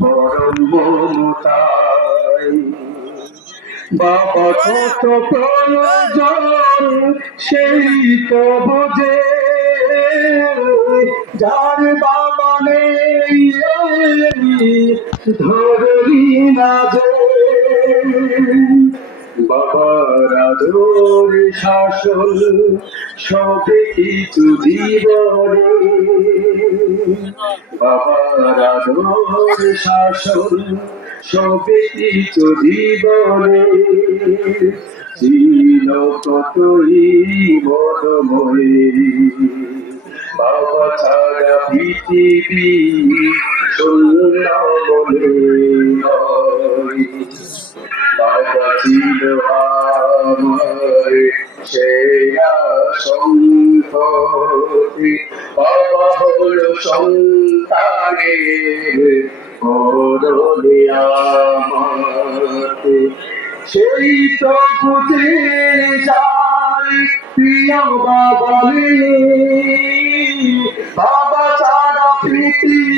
পরম মমতায় বাবা কত প্রয়োজন সেই তো বোঝে, যার বাবা নেই ধরলি না যে। বাবার আদর শাসন সবে কিছু জীবনে, বাবার আদর শাসন সবে কিছু জীবনে, ছিল কতই মনময়। বাবা ছাড়া পৃথিবী শূন্য মনে হয়। বাবা ছিল আমার সেরা সম্পত্তি, বাবা হলো সন্তানের বড়লে আমাকে। সেই তো বুঝে যার প্রিয় বাবা নেই, বাবা ছাড়া পৃথিবী